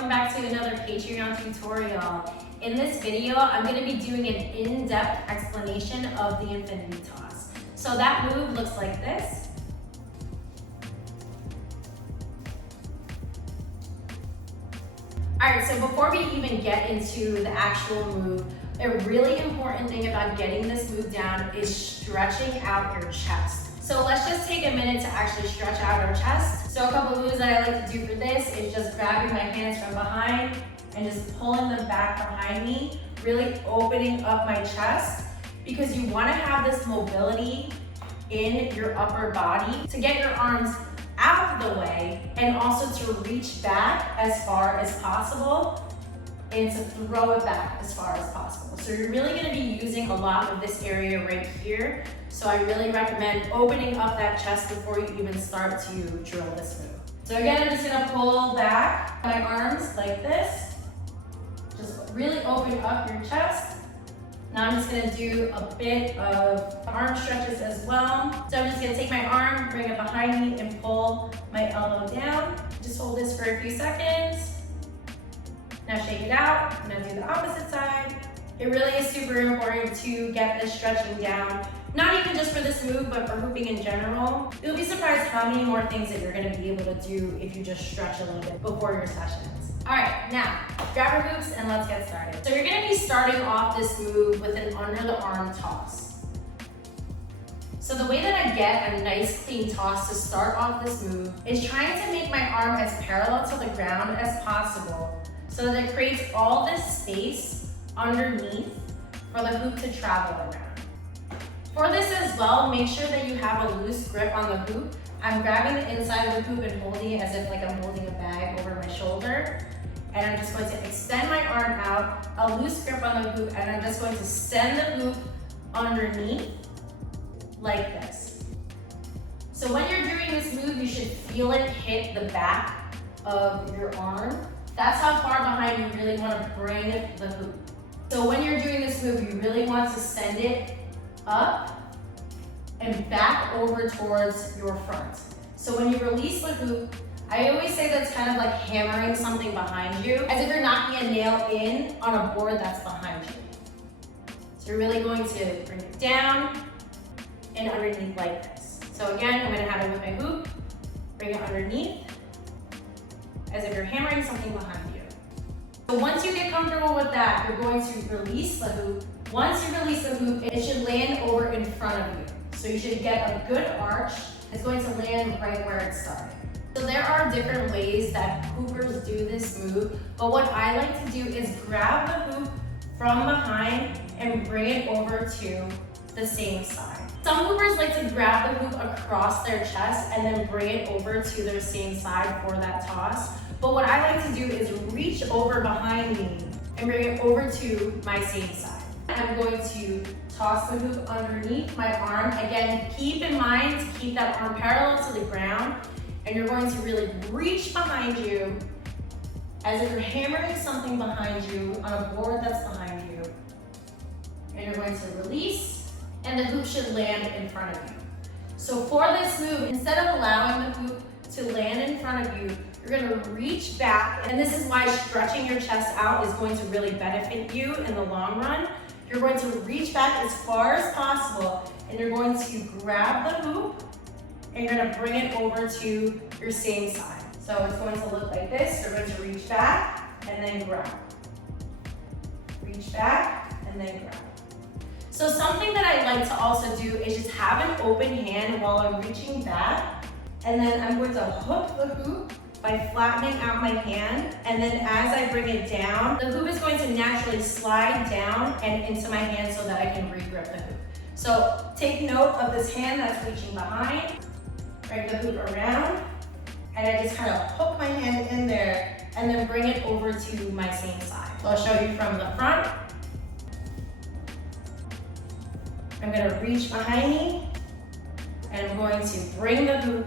welcome back to another Patreon tutorial. In this video, I'm going to be doing an in-depth explanation of the infinity toss. So that move looks like this. Alright, so before we even get into the actual move, a really important thing about getting this move down is stretching out your chest. So let's just take a minute to actually stretch out our chest. So a couple of moves that I like to do for this is just grabbing my hands from behind and just pulling them back behind me, really opening up my chest, because you want to have this mobility in your upper body to get your arms out of the way and also to reach back as far as possible and to throw it back as far as possible. So you're really going to be using a lot of this area right here. So I really recommend opening up that chest before you even start to drill this move. So again, I'm just going to pull back my arms like this. Just really open up your chest. Now I'm just going to do a bit of arm stretches as well. So I'm just going to take my arm, bring it behind me, and pull my elbow down. Just hold this for a few seconds. Now shake it out. Now do the opposite side. It really is super important to get this stretching down, not even just for this move, but for hooping in general. You'll be surprised how many more things that you're going to be able to do if you just stretch a little bit before your sessions. All right, now grab your hoops and let's get started. So you're going to be starting off this move with an under the arm toss. So the way that I get a nice clean toss to start off this move is trying to make my arm as parallel to the ground as possible so that it creates all this space underneath for the hoop to travel around. For this as well, make sure that you have a loose grip on the hoop. I'm grabbing the inside of the hoop and holding it as if like I'm holding a bag over my shoulder. And I'm just going to extend my arm out, a loose grip on the hoop, and I'm just going to send the hoop underneath like this. So when you're doing this move, you should feel it hit the back of your arm. That's how far behind you really want to bring the hoop. So when you're doing this move, you really want to send it up and back over towards your front. So when you release the hoop, I always say that's kind of like hammering something behind you, as if you're knocking a nail in on a board that's behind you. So you're really going to bring it down and underneath like this. So again, I'm going to have it with my hoop, bring it underneath, as if you're hammering something behind you. So once you get comfortable with that, you're going to release the hoop. Once you release the hoop, it should land over in front of you. So you should get a good arch. It's going to land right where it started. So there are different ways that hoopers do this move, but what I like to do is grab the hoop from behind and bring it over to the same side. Some hoopers like to grab the hoop across their chest and then bring it over to their same side for that toss. But what I like to do is reach over behind me and bring it over to my same side. I'm going to toss the hoop underneath my arm. Again, keep in mind to keep that arm parallel to the ground, and you're going to really reach behind you as if you're hammering something behind you on a board that's behind you. And you're going to release, and the hoop should land in front of you. So for this move, instead of allowing the hoop to land in front of you, you're going to reach back, and this is why stretching your chest out is going to really benefit you in the long run. You're going to reach back as far as possible, and you're going to grab the hoop, and you're going to bring it over to your same side. So it's going to look like this. You're going to reach back and then grab. Reach back and then grab. So something that I like to also do is just have an open hand while I'm reaching back, and then I'm going to hook the hoop by flattening out my hand, and then as I bring it down, the hoop is going to naturally slide down and into my hand so that I can re-grip the hoop. So take note of this hand that's reaching behind, bring the hoop around, and I just kind of hook my hand in there and then bring it over to my same side. So I'll show you from the front. I'm going to reach behind me, and I'm going to bring the hoop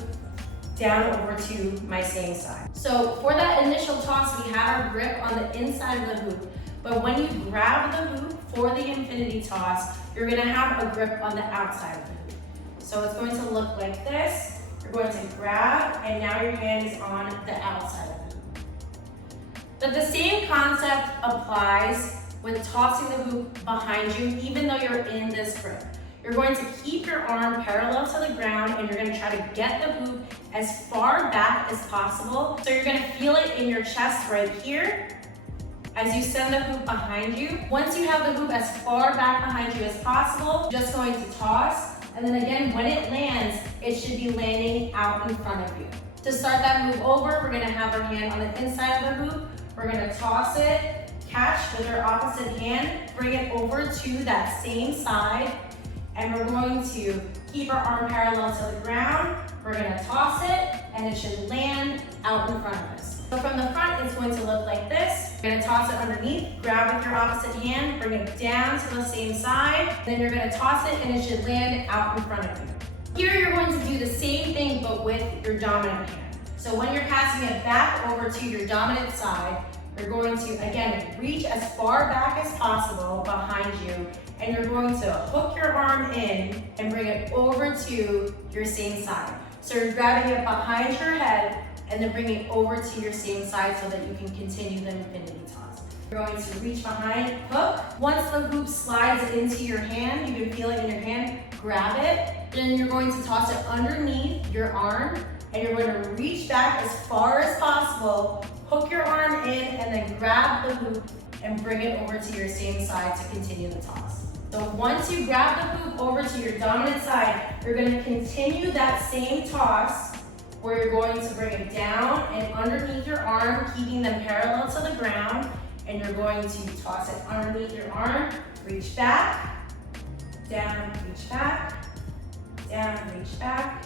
down over to my same side. So for that initial toss, we have our grip on the inside of the hoop, but when you grab the hoop for the infinity toss, you're going to have a grip on the outside of the hoop. So it's going to look like this. You're going to grab, and now your hand is on the outside of the hoop. But the same concept applies with tossing the hoop behind you, even though you're in this grip. You're going to keep your arm parallel to the ground and you're going to try to get the hoop as far back as possible. So you're going to feel it in your chest right here as you send the hoop behind you. Once you have the hoop as far back behind you as possible, you're just going to toss. And then again, when it lands, it should be landing out in front of you. To start that move over, we're going to have our hand on the inside of the hoop. We're going to toss it, catch with our opposite hand, bring it over to that same side. And we're going to keep our arm parallel to the ground. We're going to toss it, and it should land out in front of us. So from the front, it's going to look like this. You're going to toss it underneath, grab with your opposite hand, bring it down to the same side. Then you're going to toss it, and it should land out in front of you. Here, you're going to do the same thing, but with your dominant hand. So when you're passing it back over to your dominant side, you're going to, again, reach as far back as possible behind you, and you're going to hook your arm in and bring it over to your same side. So you're grabbing it behind your head and then bringing it over to your same side so that you can continue the infinity toss. You're going to reach behind, hook. Once the hoop slides into your hand, you can feel it in your hand, grab it. Then you're going to toss it underneath your arm and you're going to reach back as far as possible, hook your arm in and then grab the hoop and bring it over to your same side to continue the toss. So once you grab the hoop over to your dominant side, you're going to continue that same toss where you're going to bring it down and underneath your arm, keeping them parallel to the ground, and you're going to toss it underneath your arm, reach back, down, reach back, down, reach back,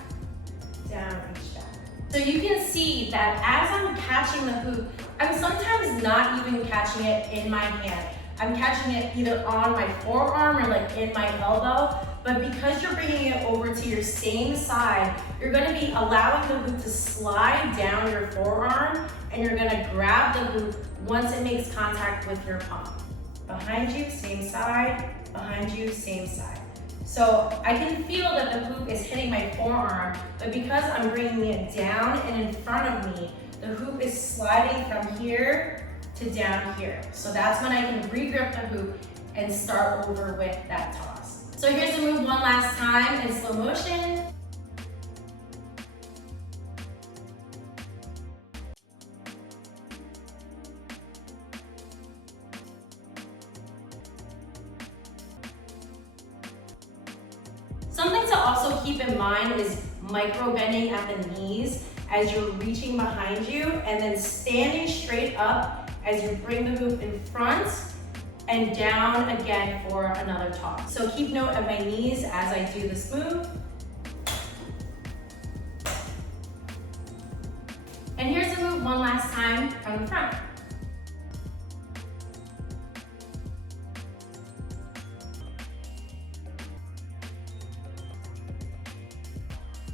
down, reach back. So you can see that as I'm catching the hoop, I'm sometimes not even catching it in my hand. I'm catching it either on my forearm or like in my elbow, but because you're bringing it over to your same side, you're gonna be allowing the hoop to slide down your forearm and you're gonna grab the hoop once it makes contact with your palm. Behind you, same side, behind you, same side. So I can feel that the hoop is hitting my forearm, but because I'm bringing it down and in front of me, the hoop is sliding from here to down here. So that's when I can re-grip the hoop and start over with that toss. So here's the move one last time in slow motion. Something to also keep in mind is micro bending at the knees as you're reaching behind you and then standing straight up as you bring the hoop in front and down again for another toss. So keep note of my knees as I do this move. And here's the move one last time from the front.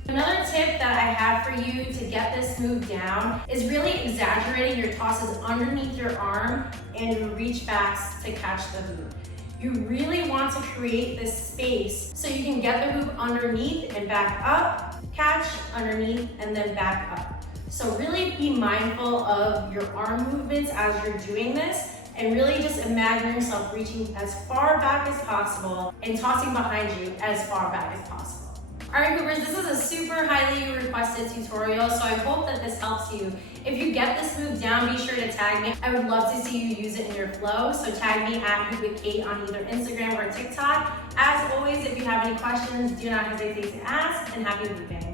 Another tip that I have for you to get this move down is really exaggerating your tosses underneath your arm and your reach backs to catch the hoop. You really want to create this space so you can get the hoop underneath and back up, catch underneath and then back up. So really be mindful of your arm movements as you're doing this and really just imagine yourself reaching as far back as possible and tossing behind you as far back as possible. All right, Hoopers, this is a super highly requested tutorial, so I hope that this helps you. If you get this move down, be sure to tag me. I would love to see you use it in your flow, so tag me at HoopWithKate on either Instagram or TikTok. As always, if you have any questions, do not hesitate to ask, and happy hooping.